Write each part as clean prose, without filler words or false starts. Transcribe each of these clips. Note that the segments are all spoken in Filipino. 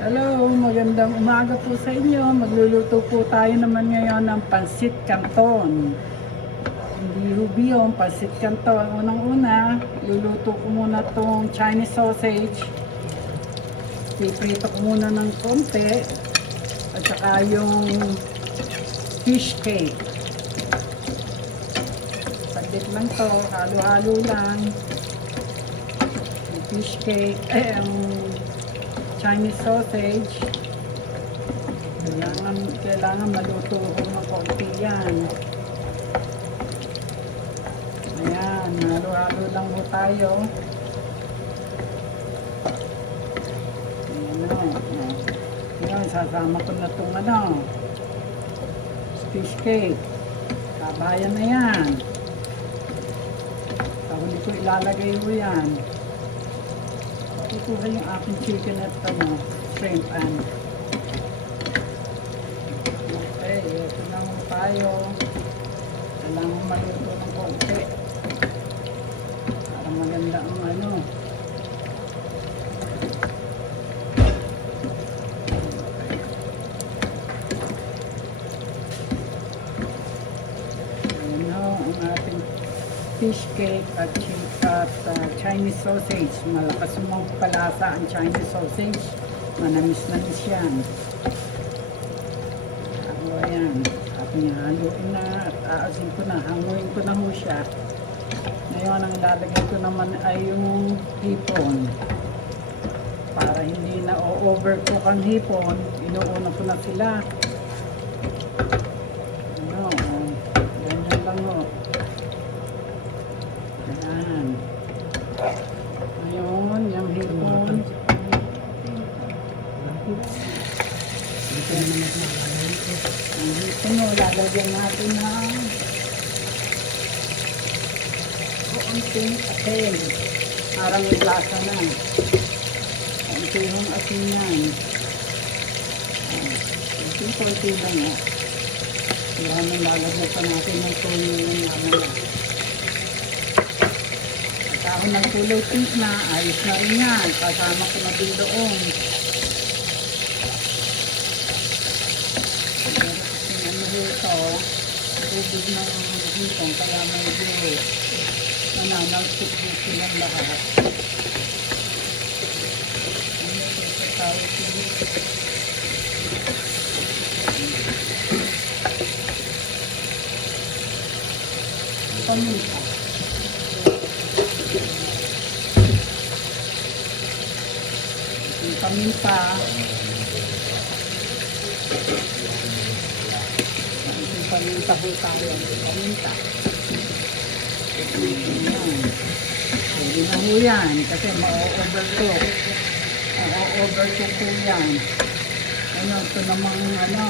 Hello, magandang umaga po sa inyo. Magluluto po tayo naman ngayon ng pansit canton. Hindi ruby yung pansit canton. Unang-una, luluto ko muna tong Chinese sausage. Piprito ko muna ng konti. At saka yung fish cake. Saglit lang to, halo-halo lang. Yung fish cake, ang Chinese sausage. Kailangan maluto ko ng konti yan. Ayan, halo-halo lang po tayo. Ayan o. Ayan, sasama ko na itong fish cake. Kabayan na yan. Tapos ko ilalagay mo yan. Ito yung aking chicken at shrimp and okay, ito na muna tayo. Kailangan maluto ng konti para maganda ang ang ating fish cake at Chinese sausage. Malakas mong palasa ang Chinese sausage. Manamis-namis yan. Ako ayan. Aking haluin na at aasin ko na. Hanguin ko na ho siya. Ngayon ang lalagay ko naman ay yung hipon. Para hindi na overcook ang hipon, inuuna ko na sila. Ganyan lang o. Ayan. Ngayon, yung hipon. Ang hipon o, lalagyan natin ng konting asin. Parang may lasa na. Konting asin yan. Konting lang o. Kaya nang lalagyan pa natin ng toyo yung naman. Ako nagtuloy pink na, ayos na rin yan. Kasama ko na din doon. Ano ito, tubig ng hipon, kaya medyo nananalsik silang lahat. Ano ito tayo paminta. Paminta. Paminta po tayo. Paminta. Pwede na ho yan. Kasi ma-overcook. Ma-overcook po yan. Ito namang ano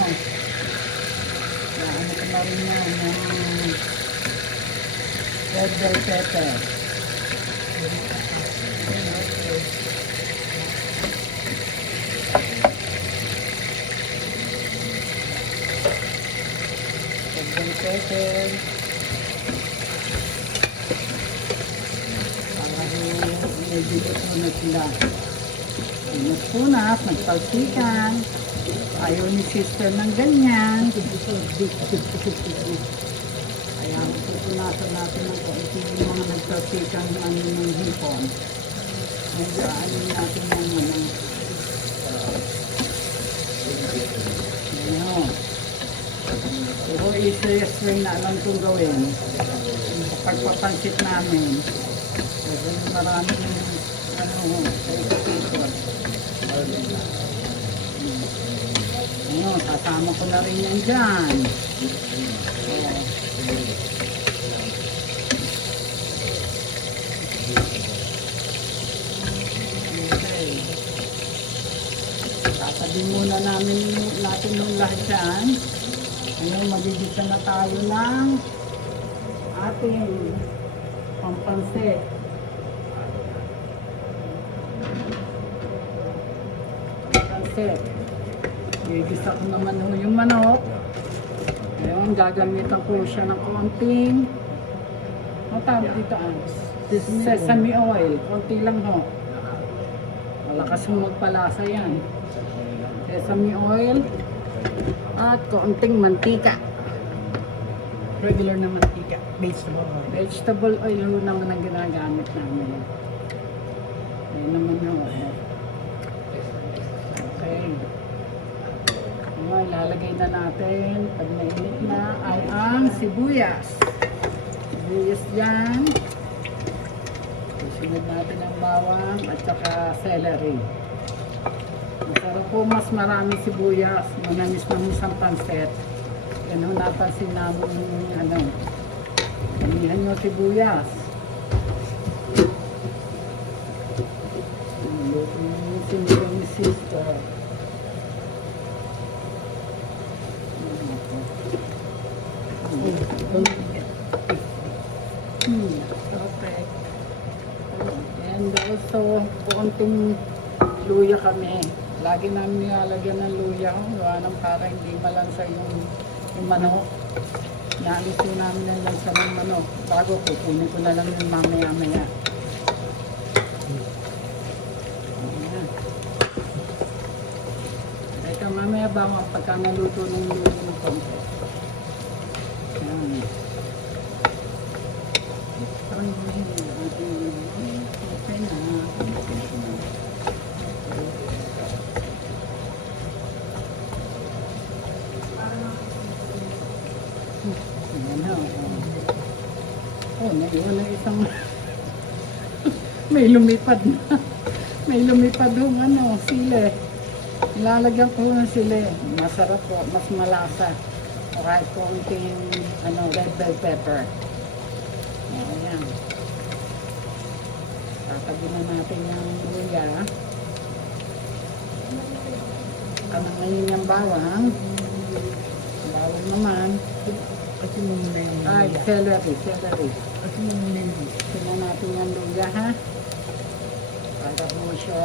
ko na rin yan. Yung red bell pepper. Pepper para medyo na sila nagpunat, nagtalsikan. Ayaw ni sister ng ganyan, kaya pupunasan natin ng konti yung mga nagtalsikan ng hipon. Medyo alin natin ng pero easiest way na alam kong gawin pagpapansit namin. So, maraming sa ipipikot. Sasama ko na rin yan dyan. Okay. Tatabi muna natin yung lahat dyan. Ngayon, magigisa na tayo ng ating pampansit. Pampansit. Gigisa ko naman yung manok. Ngayon, gagamitan ko siya ng konting tawag dito sesame oil. Konti lang ho. Malakas yung magpalasa yan. sesame oil, at konting mantika. Regular na mantika. Vegetable oil. Vegetable oil ho naman ang ginagamit namin. Ayun naman ho. Okay. Ilalagay na natin, pag mainit na, ay ang sibuyas. Sibuyas dyan. Susunod natin ang bawang at saka celery. Masarap po mas marami sibuyas, manamis-namis ang pansit. Yan ho napansin namin damihan nyo sibuyas. Luto yung sinigang ni sister. Perfect. And also, konting luya kami. Lagi namin nilalagyan ng luya. Gawa ng para hindi malansa yung manok. Naalis ko namin ng lansa ng manok. Bago kukunin ko na lang yung mamaya-maya. Ayan. Teka, mamaya ba pagka naluto ng luya ng konti. Ayan. Okay na. Ayan na. Oh, naiwan na isang may lumipad na. May lumipad yung sili. Ilalagyan ko ng sili. Masarap po, mas malasa. O kahit konting red bell pepper. Ayan. Tatabi na natin yung luya. Kanang ngayon yung bawang. Bawang naman. Kasi mong name. Ay, celery. Kasi mong name. Tingnan natin yung luya, ha? Para po siya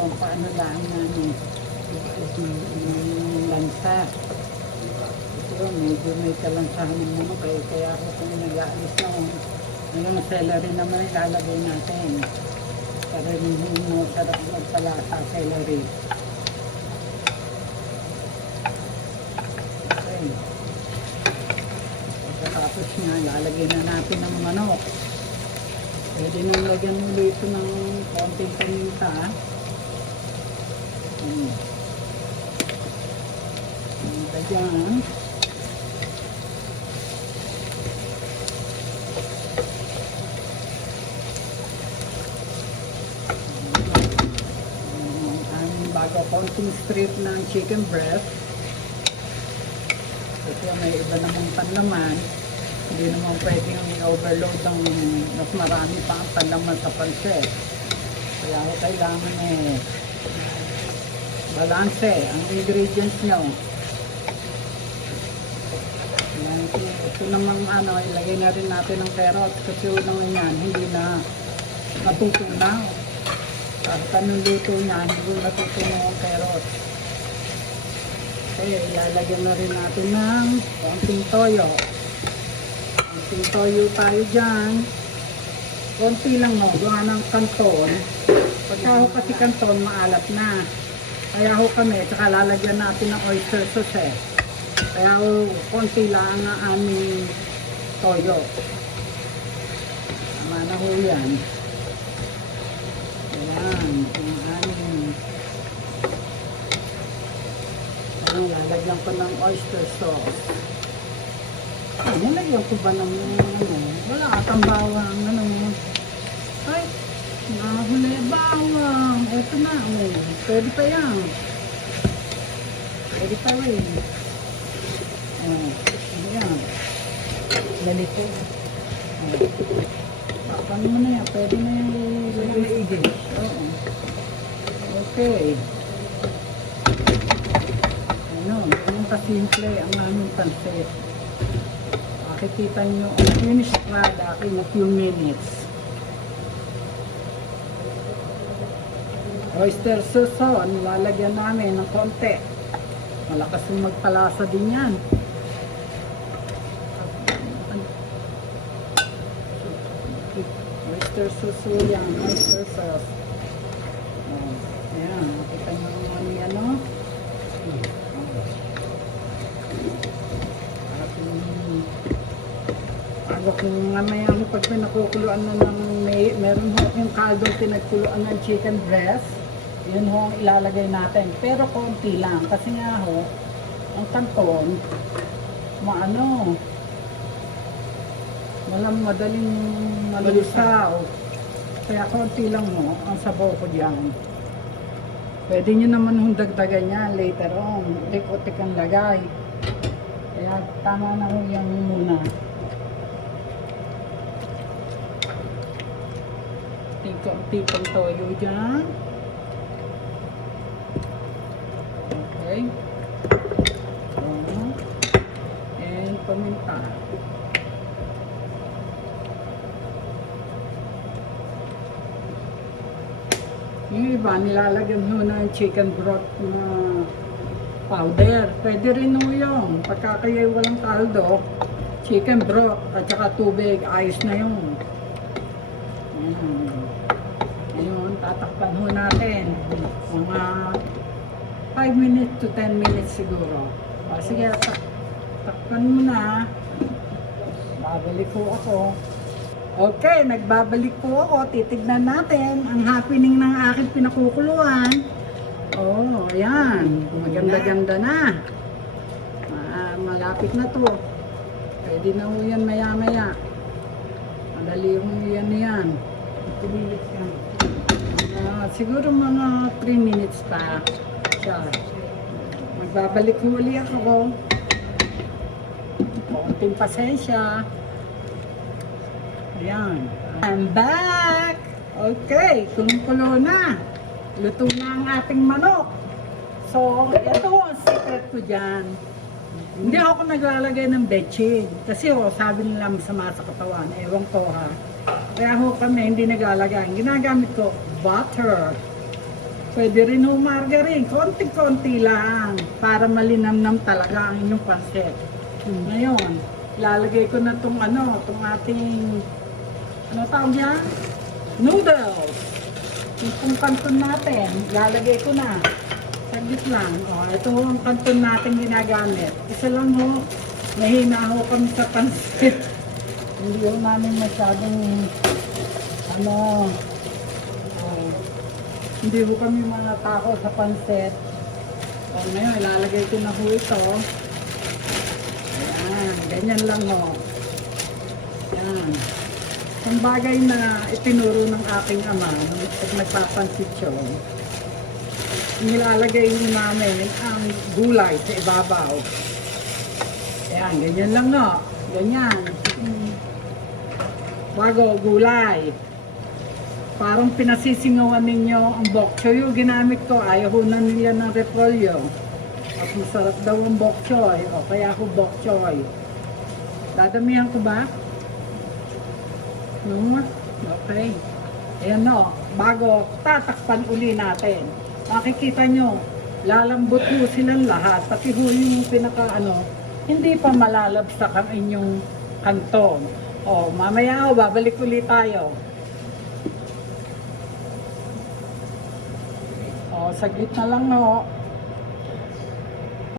kung paano lang namin yung lansa. Ito, medyo may kalansahan ng manok kaya ako kung nag-aalis na yung celery naman ilalagay natin. Para hindi mo sarap magpalasa celery. Okay. Pagkatapos nga, lalagay na natin ng manok. Pwede nung lagyan ulit ito ng konting paminta. Paminta dyan. Bago konting strip ng chicken breast. Kasi may iba namang panlaman. Hindi naman pwedeng i-overload ng mas marami pa ang panlaman sa pansit. Kaya ako kailangan balanse ang ingredients nyo. Yan, ito namang ilagay na rin natin ng carrots kasi naman yan, hindi na natutunaw. Kahit anong luto niya, hindi natutunaw ang carrots. Okay, ilalagyan na rin natin ng konting toyo. Konting toyo tayo dyan. Konti lang gawa ng kanton. Pagka ho kasi kanton, maalat na. Kaya ho kami, saka lalagyan natin ng oyster sauce. Kaya ho, konti lang ang aming toyo. Tama na ho yan. Ayan, yung aming lalagyan ko ng oyster sauce. Nilagyan ko ba ng wala atang bawang, ay, nahuli bawang. Eto na, pwede pa yan. Pwede pa rin. Ayan. Ganito. Paano mo na yan? Pwede na yan ilagay. Oo. Okay. Ganun kasimple ang aming pansit. Makikita nyo ang finished product in a few minutes. Oyster sauce, nilalagyan namin ng konti. Malakas yung magpalasa din yan. Oyster sauce yan, oyster sauce. Kung mamaya mo pag pinakukuluan na ng meron ho yung kaldo pinagkuluan ng chicken breast, yun ho ang ilalagay natin. Pero konti lang kasi nga ho, ang kanton, madaling malusaw. Kaya konti lang ho ang sabaw ko dyan. Pwede nyo naman hong dagdagan yan later on. Tik-utik ang lagay. Kaya tama na ho yan muna. Tipong toyo dyan. Okay. And paminta. Yung iba, nilalagyan mo ng chicken broth na powder. Pwede rin mo yun. Pagka kaya walang kaldo, chicken broth at saka tubig, ayos na yun. Ayun, tatakpan ho natin. Mga 5 minutes to 10 minutes siguro. O sige, takpan mo na. Babalik po ako. Okay, nagbabalik po ako. Titignan natin ang happening ng aking pinakukuluan. Oh, ayan. Maganda-ganda na. Malapit na to. Pwede na ho yan maya-maya. Madali ho yan. Siguro mga 3 minutes pa. Siya. Magbabalik ho ulit ako. Konting pasensya. Ayan. I'm back! Okay, kumukulo na. Luto na ang ating manok. So, ito ang secret ko dyan. Hindi ako naglalagay ng betchin. Kasi sabi nila masama sa katawan. Ewan ko ha. Kaya kami hindi naglalagay. Ginagamit ko butter. Pwede rin margarine. Konti-konti lang. Para malinamnam talaga ang inyong pansit. Ngayon, lalagay ko na itong ating tawag yan? Noodles. Itong kanton natin, lalagay ko na. Saglit lang. Ito ang kanton natin ginagamit. Isa lang ho, mahina ho kami sa pansit. Hindi ho namin masyadong hindi ho kami mga tao sa pansit. Ngayon, ilalagay ko na ho ito. Ayan, ganyan lang ho. Ayan. Ang bagay na itinuro ng aking ama pag nagpapansit siya, nilalagay namin ang gulay sa ibabaw. Ayan, ganyan lang no. Ganyan. Bago, gulay. Parang pinasisingawan ninyo ang bok choy. Yung ginamit ko, ayaw na nila ng repolyo. At masarap daw ang bok choy. O, kaya ako bok choy. Dadamihan ko ba? No? Okay. Ayan no. Bago, tatakpan uli natin. Makikita nyo, lalambot ho silang lahat. Pati ho yung hindi pa malalabsak ang inyong kanton. O, mamaya ho, babalik uli tayo. O, saglit na lang no.